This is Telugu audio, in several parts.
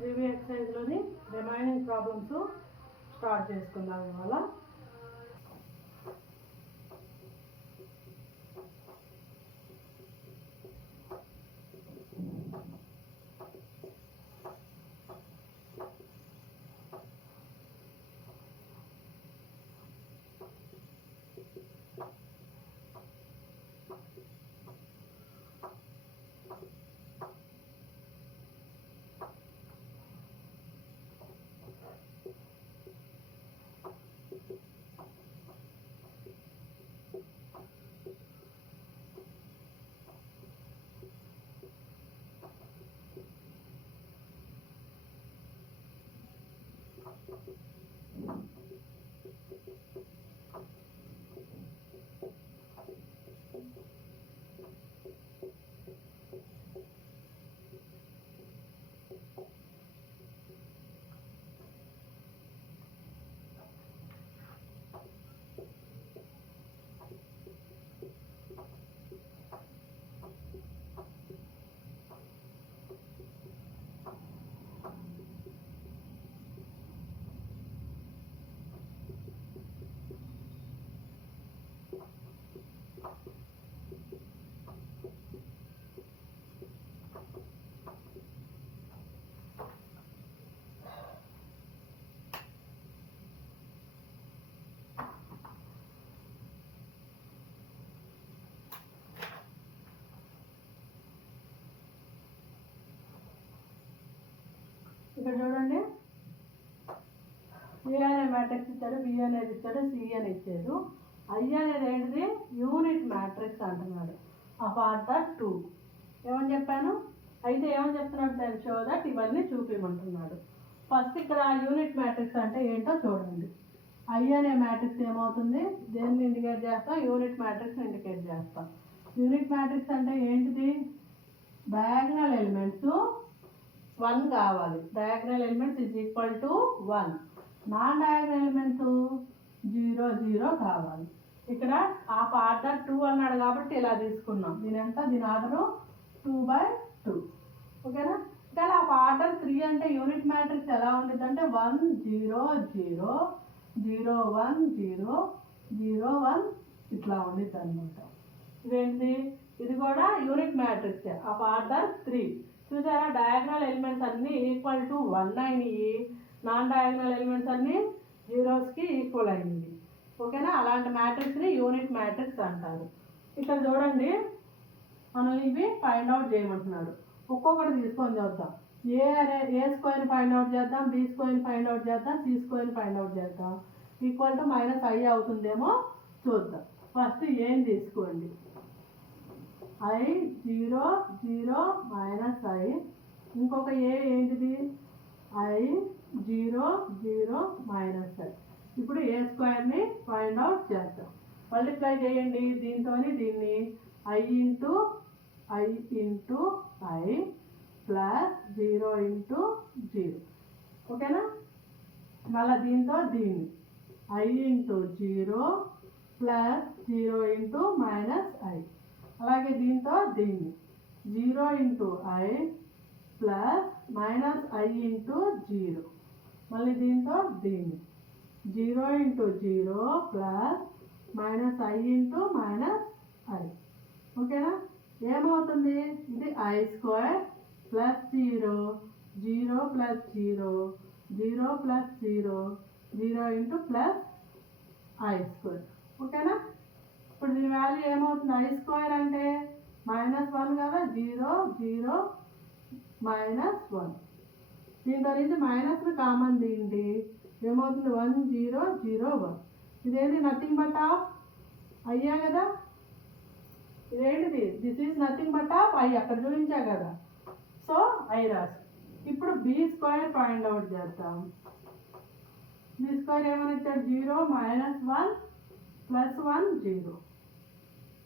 3B ఎక్సర్సైజ్లోని రిమైనింగ్ ప్రాబ్లమ్స్ స్టార్ట్ చేసుకుందాం ఇవాళ. ఇక్కడ చూడండి, ఏ అనే మ్యాట్రిక్స్ ఇచ్చాడు, బి అనేది ఇచ్చాడు, సి అని ఇచ్చాడు. ఐ అనేది ఏంటిది? యూనిట్ మ్యాట్రిక్స్ అంటున్నాడు ఆఫ్ ఆర్డర్ 2. ఏమని చెప్పాను? అయితే ఏమని చెప్తున్నాడు? దాని షో దట్ ఇవన్నీ చూపించమంటున్నాడు. ఫస్ట్ ఇక్కడ యూనిట్ మ్యాట్రిక్స్ అంటే ఏంటో చూడండి. ఐ అనే మ్యాట్రిక్స్ ఏమవుతుంది? దేన్ని ఇండికేట్ చేస్తాం? యూనిట్ మ్యాట్రిక్స్ ఇండికేట్ చేస్తాం. యూనిట్ మ్యాట్రిక్స్ అంటే ఏంటిది? డయాగనల్ ఎలిమెంట్స్ 1 కావాలి. Diagonal elements is equal to 1. Non diagonal elements 0 0 కావాలి. ఇక్కడ ఆఫ్ ఆర్డర్ 2 అన్నాడు కాబట్టి ఇలా తీసుకున్నాం. దీని ఆర్డరు 2/2. ఓకేనా? ఇక్కడ ఆఫ్ ఆర్డర్ 3 అంటే యూనిట్ మ్యాట్రిక్స్ ఎలా ఉంటుంది అంటే 1 0 0 0 1 0 0 1 ఇట్లా ఉండిద్ది అనమాట. ఇదేంటి? ఇది కూడా యూనిట్ మ్యాట్రిక్స్ ఆఫ్ ఆర్డర్ 3. చూసారా? డయాగనల్ ఎలిమెంట్స్ అన్నీ ఈక్వల్ టు 1 అయినాయి, నాన్ డయాగనల్ ఎలిమెంట్స్ అన్నీ జీరోస్కి ఈక్వల్ అయినాయి. ఓకేనా? అలాంటి మ్యాట్రిక్స్ని యూనిట్ మ్యాట్రిక్స్ అంటారు. ఇక్కడ చూడండి, మనం ఇవి ఫైండ్ అవుట్ చేయమంటున్నాడు. ఒక్కొక్కటి తీసుకొని చూద్దాం. ఏ స్క్వేర్ ఫైండ్ అవుట్ చేద్దాం, బి స్క్వేర్ ఫైండ్ అవుట్ చేద్దాం, సి స్క్వేర్ ఫైండ్ అవుట్ చేద్దాం. ఈక్వల్ టు -i అవుతుందేమో చూద్దాం. ఫస్ట్ ఏం తీసుకోండి. I 0 0 -i. ఇంకొక ఏ ఏంటిది? I 0 0 -i. ఇప్పుడు ఏ స్క్వేర్ని ఫైండ్ అవుట్ చేద్దాం. మల్టిప్లై చేయండి దీంతో దీన్ని. i into i plus 0 into 0. ఓకేనా? మళ్ళీ దీంతో దీన్ని i into 0 plus 0 into -i. అలాగే దీంతో దీన్ని 0 into i plus -i into 0. మళ్ళీ దీంతో దీన్ని 0 into 0 plus -i into -i. ఓకేనా? ఏమవుతుంది? ఇది i square plus 0 0 plus 0 0 plus 0 0 into plus i square. ఓకేనా? ఇప్పుడు దీని వాల్యూ ఏమవుతుంది? i స్క్వేర్ అంటే -1 కదా, 0 0 -1. దీంతో నుంచి మైనస్ని కామన్ తీయండి. ఏమవుతుంది? 1 0 0 1. ఇదేంటి? నథింగ్ బట్ ఆఫ్ అయ్యా కదా. ఇదేంటిది? This is nothing but of I. అక్కడ చూపించా కదా, సో ఐ రాసి. ఇప్పుడు బి స్క్వేర్ ఫైండ్ అవుట్ చేద్దాం. బి స్క్వేర్ ఏమని ఇచ్చాడు? 0 -1 ప్లస్ 1 0.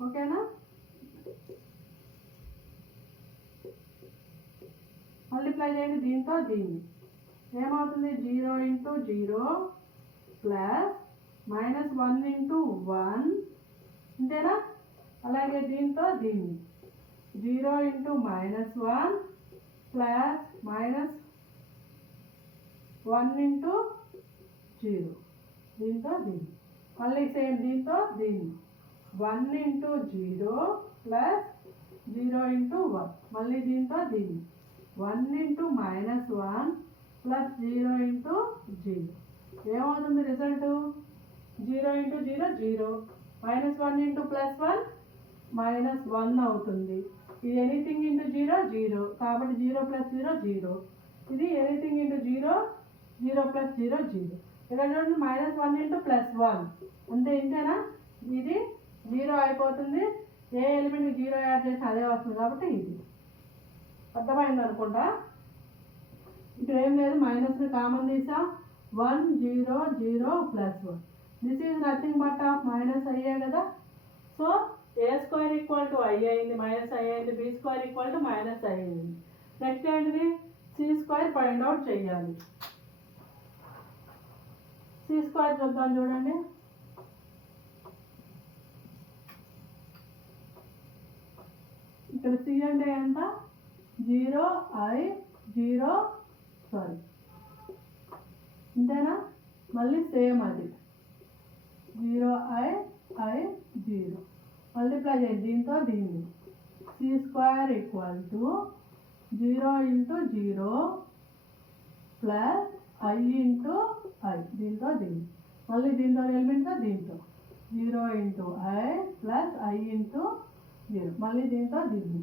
ఓకేనా? మల్టిప్లై చేయండి దీంతో దీన్ని. ఏమవుతుంది? 0 ఇంటూ 0 ప్లస్ -1 ఇంటూ 1. అంతేనా? అలాగే దీంతో దీన్ని 0 ఇంటూ -1 ప్లస్ 1 ఇంటూ 0 దీంతో దీన్ని మళ్ళీ సేమ్ దీంతో దీన్ని 1 ఇంటూ 0 ప్లస్ 0 ఇంటూ 1 మళ్ళీ దీంతో దీన్ని 1 ఇంటూ -1 ప్లస్ 0 ఇంటూ 0 ఏమవుతుంది రిజల్ట్ 0 ఇంటూ 0 0 -1 ఇంటూ +1 -1 అవుతుంది. ఇది ఎనీథింగ్ ఇంటూ 0 0 కాబట్టి 0 + 0 0 ఇది ఎనీథింగ్ ఇంటూ 0 0 + 0 0 ఇక్కడ చూడండి -1 ఇంటూ +1 అంతే ఇంతేనా ఇది 0 అయిపోతుంది. ఏ ఎలిమెంట్ 0 యాడ్ చేసి అదే వస్తుంది కాబట్టి ఇది అర్థమైంది అనుకుంటా. ఇక్కడ ఏం లేదు మైనస్ని కామన్ తీసా 1 0 0 +1 this is nothing but of minus అయ్యే కదా. సో a² = i అయింది -i అయింది b² = -i అయింది. నెక్స్ట్ ఏంటిది c² ఫైండ్ అవుట్ చేయాలి. c² చూద్దాం చూడండి. ఇక్కడ c అంటే ఎంత 0 i 0 సారీ ఇంతేనా మళ్ళీ సేమ్ అది 0 i 0 మల్టిప్లై చేయండి దీంతో దీన్ని c² = 0 into 0 plus i into i దీంతో దీన్ని మళ్ళీ దీంతో ఎలిమెంట్తో దీంతో 0 into i plus i into 0 మళ్ళీ దీంతో దీన్ని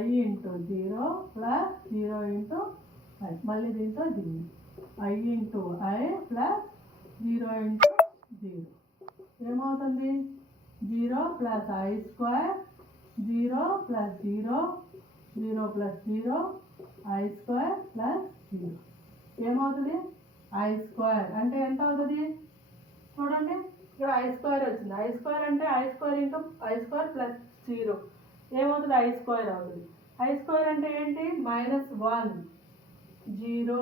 i into 0 plus 0 into i మళ్ళీ దీంతో దీన్ని i into i plus 0 into 0 ఏమవుతుంది 0 plus i² 0 plus 0 0 plus 0 i² plus 0 ఏమవుతుంది i² అంటే ఎంత అవుతుంది చూడండి ఇక్కడ i² వచ్చింది. i² అంటే i² ఇంటూ i² ప్లస్ 0 ఏమవుతుంది i² అవుతుంది. i² అంటే ఏంటి -1 0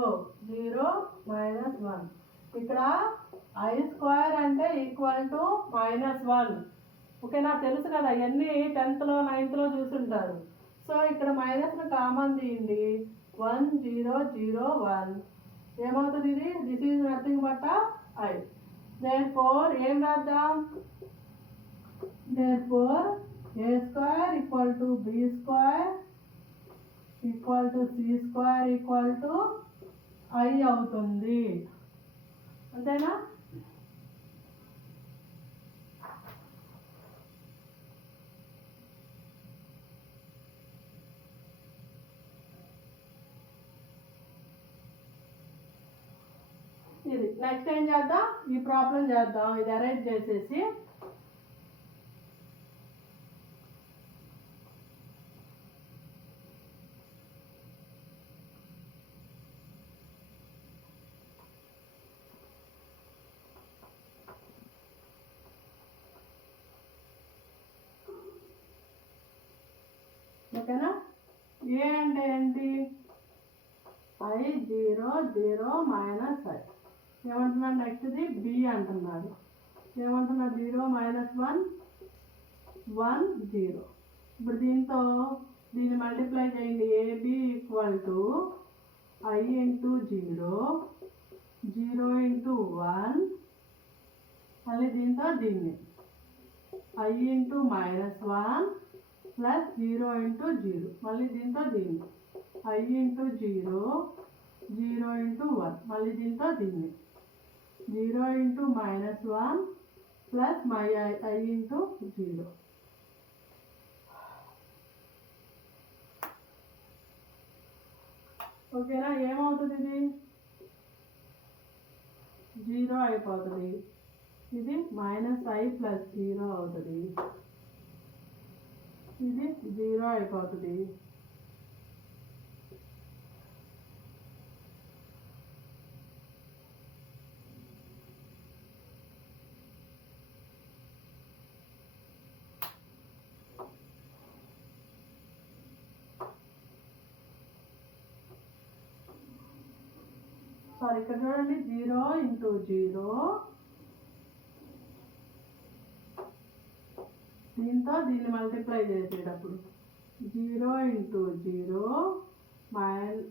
0 -1 ఇక్కడ i² అంటే ఈక్వల్ టు -1 ఓకేనా తెలుసు కదా ఇవన్నీ 10th లో 9th లో చూసుంటారు. సో ఇక్కడ మైనస్ని కామన్ తీయండి 1 0 0 1 ఏమవుతుంది ఇది this is nothing but i. Therefore ఏం రాద్దాం therefore a² = b² c² = i అవుతుంది అంతేనా. ఇది నెక్స్ట్ ఏం చేద్దాం ఈ ప్రాబ్లం చేద్దాం. ఇది అరేంజ్ చేసేసి ఓకేనా. ఏ అంటే ఏంటి i 0 0 -i ఏమంటున్నాడు నెక్స్ట్ది బి అంటున్నాడు ఏమంటున్నాడు 0 -1 1 0 ఇప్పుడు దీంతో దీన్ని మల్టిప్లై చేయండి ab = i ఇంటూ 0 0 ఇంటూ 1 మళ్ళీ దీంతో దీన్ని i ఇంటూ -1 ప్లస్ 0 ఇంటూ 0 మళ్ళీ దీంతో దీన్ని i ఇంటూ 0 0 ఇంటూ 1 మళ్ళీ దీంతో దీన్ని 0 ఇంటూ -1 ప్లస్ i ఇంటూ 0 ఓకేనా. ఏమవుతుంది ఇది 0 అయిపోతుంది ఇది -i ప్లస్ 0 అవుతుంది ఇది 0 అయిపోతుంది సారీ ఇక్కడ చూడండి 0 ఇంటూ 0 దీంతో దీన్ని మల్టిప్లై చేసేటప్పుడు 0 ఇంటూ 0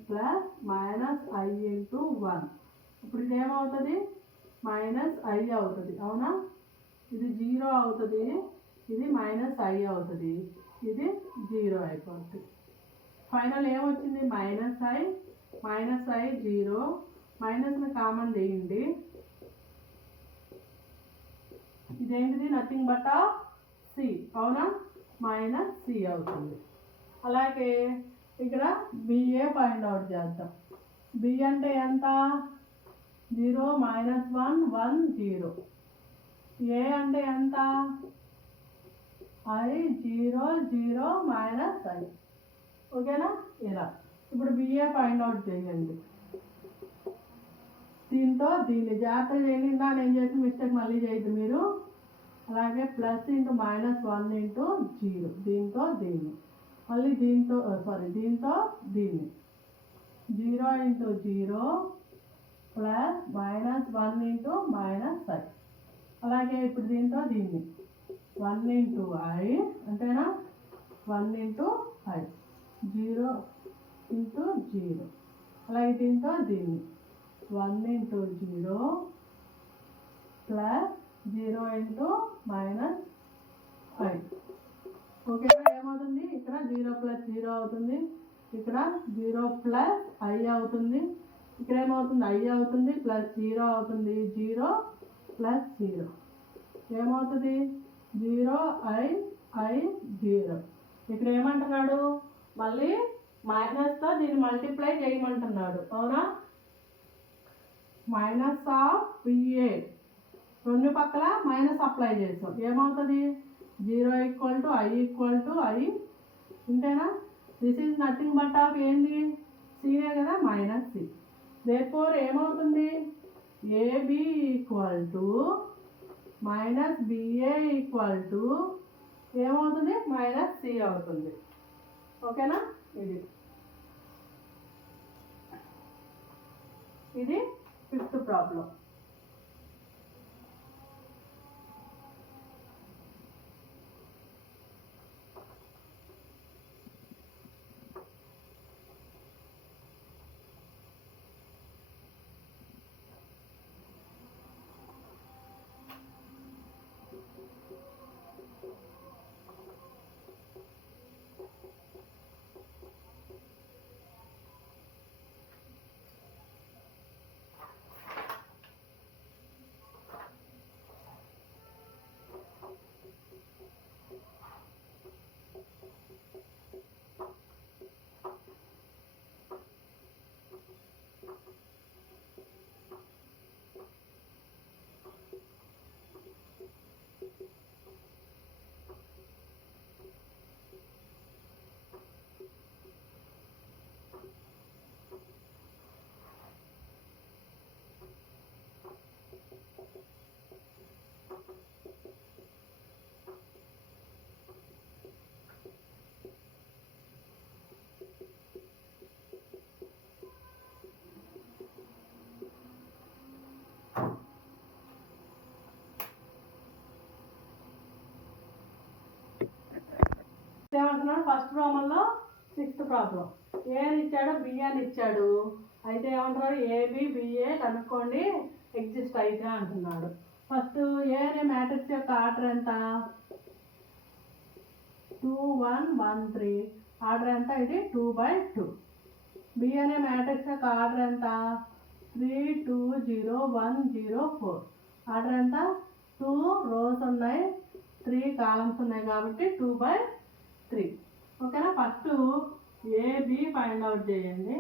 ప్లస్ -i ఇంటూ 1 ఇప్పుడు ఇదేమవుతుంది -i అవుతుంది, అవునా? ఇది 0 అవుతుంది, ఇది -i అవుతుంది, ఇది 0 అయిపోతుంది. ఫైనల్ ఏమొచ్చింది? -i 0, మైనస్ని కామన్ తీయండి, ఇదేంటిది? నథింగ్ బట్ సి, అవునా? -c అవుతుంది. అలాగే ఇక్కడ బిఏ ఫైండ్ అవుట్ చేద్దాం. బి అంటే ఎంత? 0 -1 1 0. ఏ అంటే ఎంత? i 0 0 -i. ఓకేనా? ఇలా ఇప్పుడు బిఏ ఫైండ్ అవుట్ చేయండి. దీంతో దీన్ని జాగ్రత్త చేయండి, నేను చేసిన మిస్టేక్ మళ్ళీ చేయద్దు మీరు. అలాగే +(-1 × 0), దీంతో దీన్ని, మళ్ళీ దీంతో దీంతో దీన్ని, 0 × 0 ప్లస్ -1 × -i. అలాగే ఇప్పుడు దీంతో దీన్ని 1 × i అంతేనా? 1 × i, 0 × 0. అలాగే దీంతో దీన్ని 1 × 0 ప్లస్ 0 × -i. ఓకేనా? ఏమవుతుంది? ఇక్కడ 0 + 0 అవుతుంది, ఇక్కడ 0 + i అవుతుంది, ఇక్కడ ఏమవుతుంది? i అవుతుంది ప్లస్ 0 అవుతుంది, 0 + 0 ఏమవుతుంది? 0 i 0. ఇక్కడ ఏమంటున్నాడు? మళ్ళీ మైనస్తో దీన్ని మల్టిప్లై చేయమంటున్నాడు, అవునా? -BA రెండు పక్కల మైనస్ అప్లై చేస్తాం, ఏమవుతుంది? 0 = i ఇంతేనా? This is nothing but of ఏంది? సినే కదా, -c. దేర్ఫోర్ ఏమవుతుంది? AB - BA ఏమవుతుంది? -c అవుతుంది. ఓకేనా? ఇది 5th ప్రాబ్లం. ఏమంటున్నాడు? ఫస్ట్ ప్రాబ్లంలో 6th ప్రాబ్లం. ఏ అని ఇచ్చాడు, బి అని ఇచ్చాడు. అయితే ఏమంటున్నాడు? ఏబి బిఏ కనుక్కోండి ఎగ్జిస్ట్ అయితే అంటున్నాడు. ఫస్ట్ ఏ అనే మ్యాట్రిక్స్ యొక్క ఆర్డర్ ఎంత? 2 1 1 3. ఆర్డర్ ఎంత? ఇది 2/2. బి అనే మ్యాట్రిక్స్ యొక్క ఆర్డర్ ఎంత? 3 2 0 1 0 4. ఆర్డర్ ఎంత? 2 రోస్ ఉన్నాయి, 3 కాలమ్స్ ఉన్నాయి కాబట్టి 2/3. ఓకేనా? ఫస్ట్ ఏబి ఫైండ్ అవుట్ చేయండి.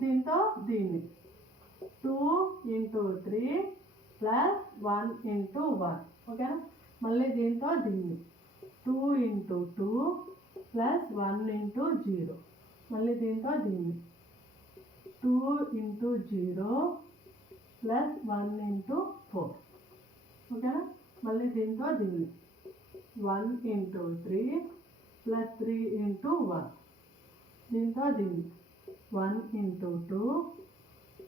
దీంతో దీన్ని 2 × 3 ప్లస్ 1 × 1. ఓకేనా? మళ్ళీ దీంతో దీన్ని 2 × 2 ప్లస్ 1 × 0. మళ్ళీ దీంతో దీన్ని 2 × 0 ప్లస్ 1 × 4. ఓకేనా? మళ్ళీ దీంతో దీన్ని 1 × 3 ప్లస్ 3 × 1. దీంతో దీన్ని 1 × 2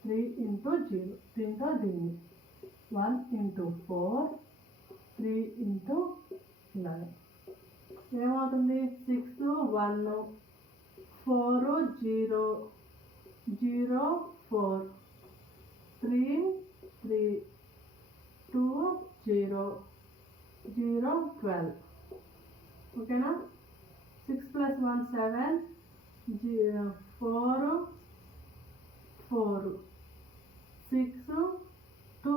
3 × 0. దీంతో దీన్ని 1 × 4 3 × 11. ఏమవుతుంది? 6 1 4 0 0 4 3 3 2 0 0 12. ఓకేనా? 6 + 1 7 4 4 6 2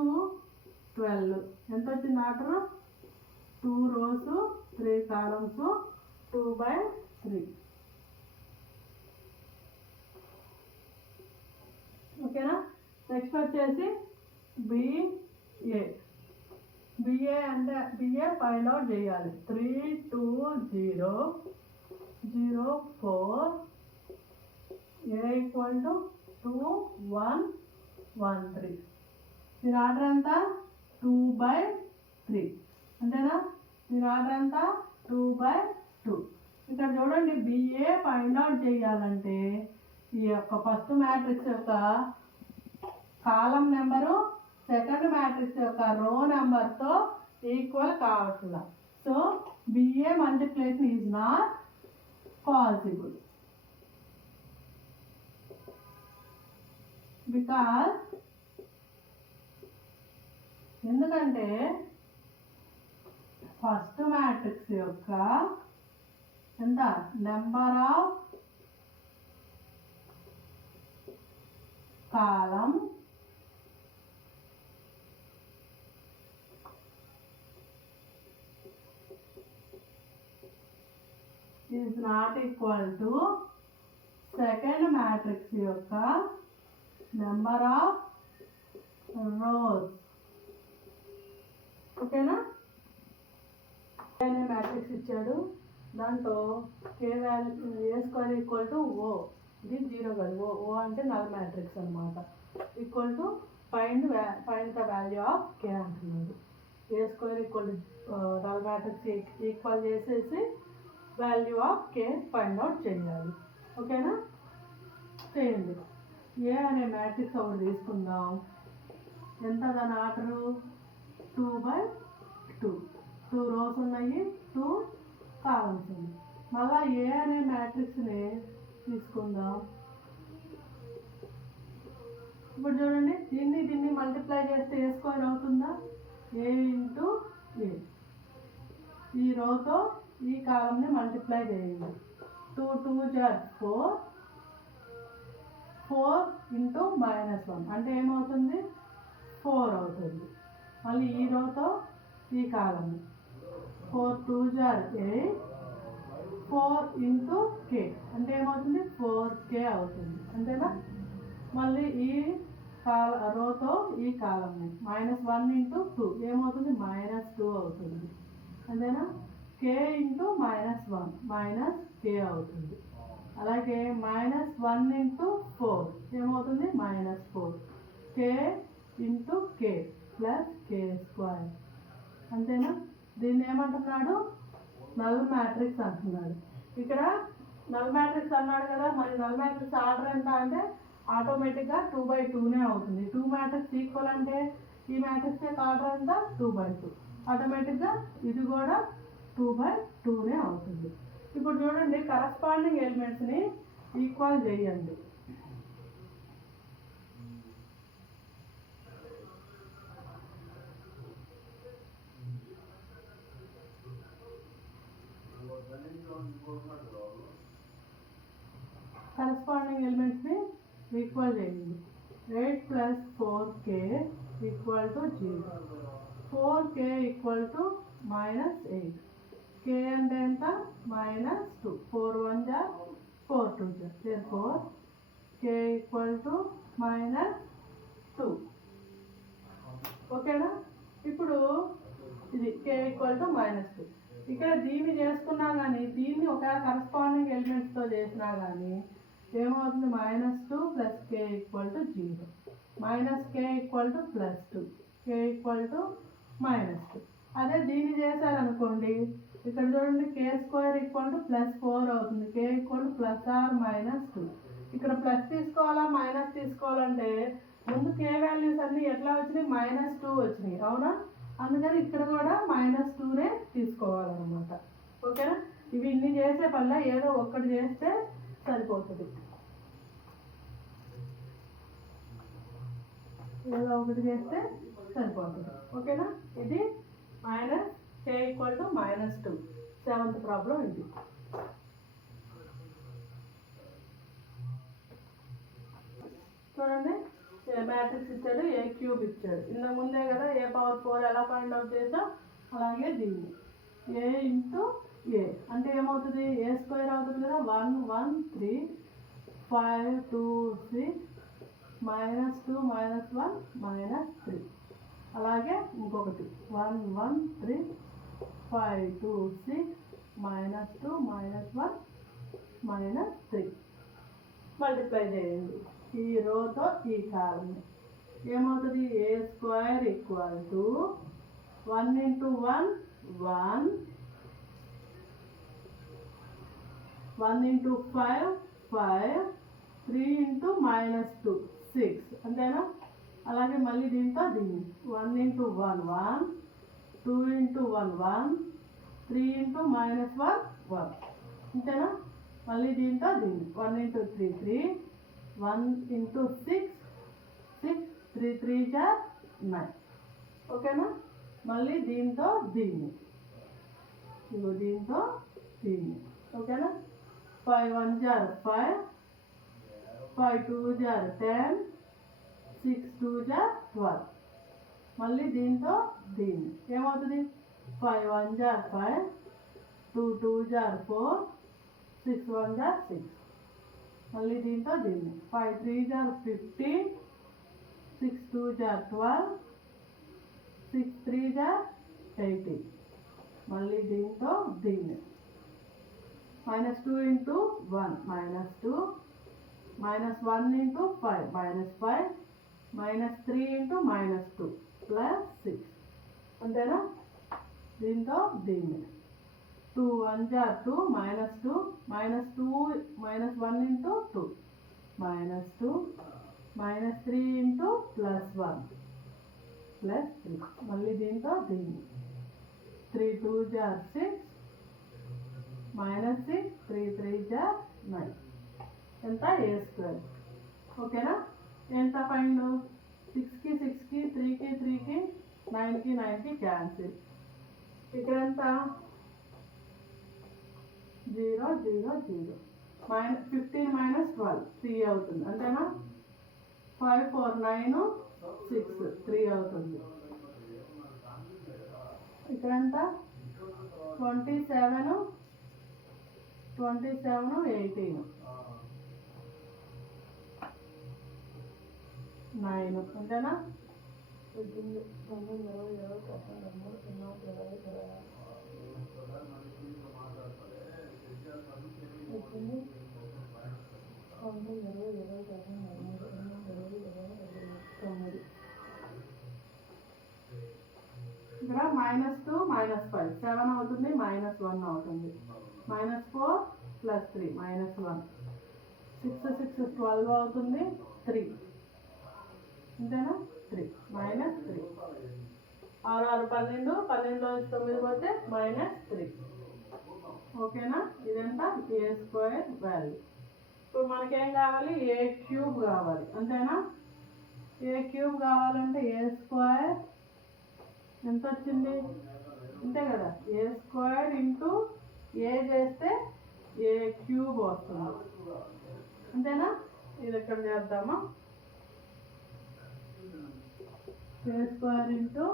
12. ఎంత వచ్చింది ఆర్డర్? 2 rows 3 columns 2/3. ఓకేనా? నెక్స్ట్ వచ్చేసి BA. BA అంటే BA ఫైండ్ అవుట్ చేయాలి. 3 2 0 0 4 A = 2 1 1 3. దీని ఆర్డర్ అంతా 2/3 అంతేనా? దీని ఆర్డర్ అంతా 2/2. ఇక్కడ చూడండి, BA ఫైండ్ అవుట్ చేయాలంటే ఈ యొక్క ఫస్ట్ మ్యాట్రిక్స్ యొక్క కాలం నెంబరు సెకండ్ మ్యాట్రిక్స్ యొక్క రో నెంబర్తో ఈక్వల్ కావట్లా. So BA multiplication is not possible because ఎందుకంటే ఫస్ట్ మ్యాట్రిక్స్ యొక్క ఎంత number of column is not equal to second matrix యొక్క నెంబర్ ఆఫ్ రోస్. ఓకేనా? మ్యాట్రిక్స్ ఇచ్చాడు, దాంట్లో A² = O. ఇది 0 కాదు, O అంటే నల్ మ్యాట్రిక్స్ అనమాట. Equal to find the value of K అంటున్నాడు. A² నల్ మ్యాట్రిక్స్ ఈక్వల్ చేసేసి value of K find out చేయాలి. ఓకేనా? చేయండి. A అనే మ్యాట్రిక్స్ ఒకటి తీసుకుందాం. ఎంత దాని ఆర్డరు? 2/2. 2 rows ఉన్నాయి, 2 columns ఉన్నాయి. మళ్ళీ A అనే మ్యాట్రిక్స్ని తీసుకుందాం. ఇప్పుడు చూడండి, దీన్ని మల్టిప్లై చేస్తే A² అవుతుందా? A × A. ఈ రోతో ఈ కాలంని మల్టిప్లై చేయండి. 2 2 4 4 × -1 అంటే ఏమవుతుంది? 4 అవుతుంది. మళ్ళీ ఈ రోతో ఈ కాలం 4 2 8 4 × K అంటే ఏమవుతుంది? 4K అవుతుంది. అంతేనా? మళ్ళీ ఈ రోతో ఈ కాలంని -1 × 2 ఏమవుతుంది? -2 అవుతుంది. అంతేనా? K × -1 -K అవుతుంది. అలాగే -1 × 4 ఏమవుతుంది? -4. K × K + K². అంతేనా? దీన్ని ఏమంటున్నాడు? నల్ మ్యాట్రిక్స్ అంటున్నాడు. ఇక్కడ నల్ మ్యాట్రిక్స్ అన్నాడు కదా, మరి నల్ మ్యాట్రిక్స్ ఆర్డర్ ఎంత అంటే ఆటోమేటిక్గా 2/2 అవుతుంది. 2 మ్యాట్రిక్స్ ఈక్వల్ అంటే ఈ మ్యాట్రిక్స్ యొక్క ఆర్డర్ ఎంత? 2/2. ఆటోమేటిక్గా ఇది కూడా 2/2 అవుతుంది. ఇప్పుడు చూడండి, కరస్పాండింగ్ ఎలిమెంట్స్ని ఈక్వల్ చేయండి. కరస్పాండింగ్ ఎలిమెంట్స్ని ఈక్వల్ చేయండి. 8 + 4K = 0. 4K = -8. K అంటే ఎంత? -2. 4 1 4 2. Therefore K = -2. ఓకేనా? ఇప్పుడు ఇది K = -2. ఇక్కడ దీన్ని చేసుకున్నా కానీ, దీన్ని ఒక కరస్పాండింగ్ ఎలిమెంట్స్తో చేసినా కానీ ఏమవుతుంది? -2 + K = 0. -K = +2. K = -2. అదే దీన్ని చేశారనుకోండి, ఇక్కడ చూడండి, K² +4 అవుతుంది. K = +or -2. ఇక్కడ ప్లస్ తీసుకోవాలా మైనస్ తీసుకోవాలంటే ముందు K వాల్యూస్ అన్నీ ఎట్లా వచ్చినాయి? -2 వచ్చినాయి, అవునా? అందుకని ఇక్కడ కూడా -2నే తీసుకోవాలన్నమాట. ఓకేనా? ఇవి ఇన్ని చేసే పనిలో ఏదో ఒక్కటి చేస్తే సరిపోతుంది. ఏదో ఒకటి చేస్తే సరిపోతుంది. ఓకేనా? ఇది minus k equal to -2 seventh problem ఇది. చూడండి, మ్యాట్రిక్స్ ఇచ్చాడు, ఏ క్యూబ్ ఇచ్చాడు. ఇంతకు ముందే కదా ఏ పవర్ 4 ఎలా ఫైండ్ అవుట్ చేసాం, అలాగే దీన్ని ఏ ఇంటూ ఏ అంటే ఏమవుతుంది, ఏ స్క్వేర్ అవుతుంది కదా. 1 1 3 5 2 6 -2 -1 -3. అలాగే ఇంకొకటి 1 1 3 5 2 6 -2 -1 -3. మల్టిప్లై చేయండి ఈ రోతో ఈ కాలం. ఏమవుతుంది, a square equal to 1 into 1 1 1 into 5 5 3 into -2 6 అంతేనా. అలాగే మళ్ళీ దీంతో దీన్ని 1 ఇంటూ 1 1 2 ఇంటూ 1 1 3 ఇంటూ -1 1 అంతేనా. మళ్ళీ దీంతో దీన్ని 1 ఇంటూ 3 3 1 ఇంటూ 6 6 3 3 9. ఓకేనా. మళ్ళీ దీంతో దీన్ని, ఇగో దీంతో దీన్ని. ఓకేనా. 5 1 5 5 2 10 6 2 12. మళ్ళీ దీంతో దీన్ని ఏమవుతుంది, 5 1 5 2 2 4 6 1 6. మళ్ళీ దీంతో దీన్ని 5 3 15 6 2 12 6 3 18. మళ్ళీ దీంతో దీన్ని -2 ఇంటూ 1 -2 -1 ఇంటూ 5 -5 -3 ఇంటూ -2 +6 అంతేనా. దీంతో దీన్ని 2 1 2 -2 -1 ఇంటూ 2 -2 -3 ఇంటూ +1 +3. మళ్ళీ దీంతో దీన్ని 3 2 6 -6 3 3 9. ఎంత, ఏ స్క్వేర్. ఓకేనా. ఎంత ఫైండ్, 6కి 6కి 3కి 3కి 9కి 9కి క్యాన్సిల్. ఇక్కడ ఎంత 0 0 0. 15 -12 3 అవుతుంది అంతేనా. 5 4 9 6 3 అవుతుంది. ఇక్కడ ఎంత 27 18 9 అంతేనా. 19 20 21 ఇక్కడ -2 -5 7 అవుతుంది, -1 అవుతుంది. -4 +3 -1 6 6 12 అవుతుంది 3 అంతేనా. 3 -3 6 6 12 12లో 9 పోతే -3. ఓకేనా. ఇదంతా ఏ స్క్వేర్ వాల్యూ. ఇప్పుడు మనకేం కావాలి, ఏ క్యూబ్ కావాలి అంతేనా. ఏ క్యూబ్ కావాలంటే ఏ స్క్వేర్ ఎంత వచ్చింది అంతే కదా. ఏ స్క్వేర్ ఇంటూ ఏ చేస్తే ఏ క్యూబ్ వస్తుంది అంతేనా. ఇది ఎక్కడ చేద్దామా, ఏ స్క్వేర్ ఇంటూ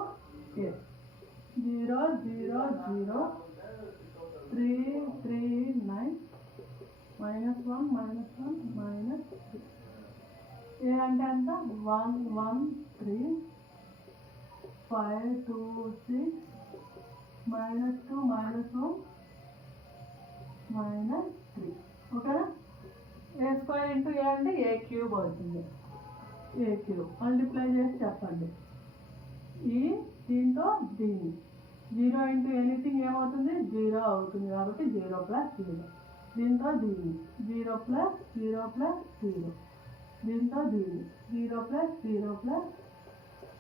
ఏ 0 0 0 3 3 9 -1 -1 -3. ఏ అంటే ఎంత 1 1 3 5 2 6 -2 -1 -3. ఓకేనా. ఏ స్క్వేర్ ఇంటూ ఏ అంటే ఏ క్యూబ్ అవుతుంది. ఏ క్యూబ్ మల్టిప్లై చేసి చెప్పండి. ఈ దీంతో దీన్ని 0 ఇంటూ ఎనీథింగ్ ఏమవుతుంది, 0 అవుతుంది కాబట్టి 0 + 0. దీంతో దీన్ని 0 + 0 + 0. దీంతో దీన్ని 0 + 0 +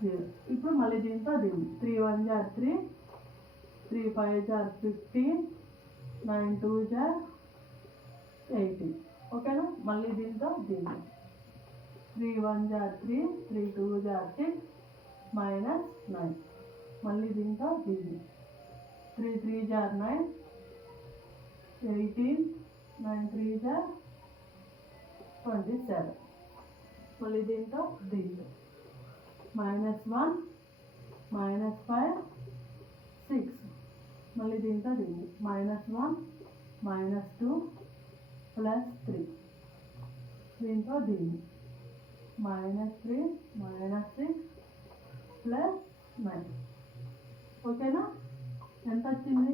0. ఇప్పుడు మళ్ళీ దీంతో దీన్ని 3 1 3 3 5 15 9 2 18. ఓకేనా. మళ్ళీ దీంతో దీన్ని 3 1 जार 3, 3 2 जार 6 minus 9. మళ్ళీ దీంతో దీన్ని 3 3 जार 9, 18, 9 3 जार 27. మళ్ళీ దీంతో దీంతో -1 -5 6. మళ్ళీ దీంతో దీన్ని -1 -2 +3. దీంతో దీన్ని -3 -6 +9. ఓకేనా? ఎంత వచ్చింది?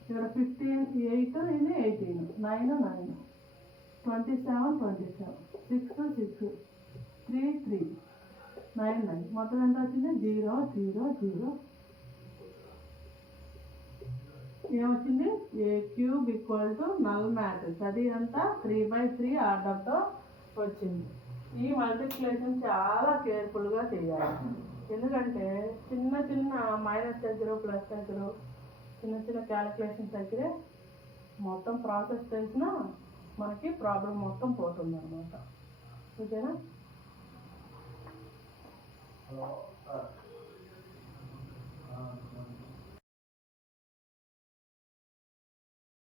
ఇక్కడ 15 8 ఇది 18 9 9 27 27 6 6 3 3 9 9. మొత్తం ఎంత వచ్చింది? 0 0 0. ఏమొచ్చింది? A³ null matrix. అది అంతా 3/3 ఆర్డర్తో వచ్చింది. ఈ మల్టిప్లికేషన్ చాలా కేర్ఫుల్గా చేయాలి. ఎందుకంటే చిన్న చిన్న మైనస్ దగ్గర ప్లస్ దగ్గర చిన్న చిన్న క్యాలిక్యులేషన్స్ దగ్గరే మొత్తం ప్రాసెస్ తెలిసినా మనకి ప్రాబ్లం మొత్తం పోతుంది అన్నమాట. ఓకేనా?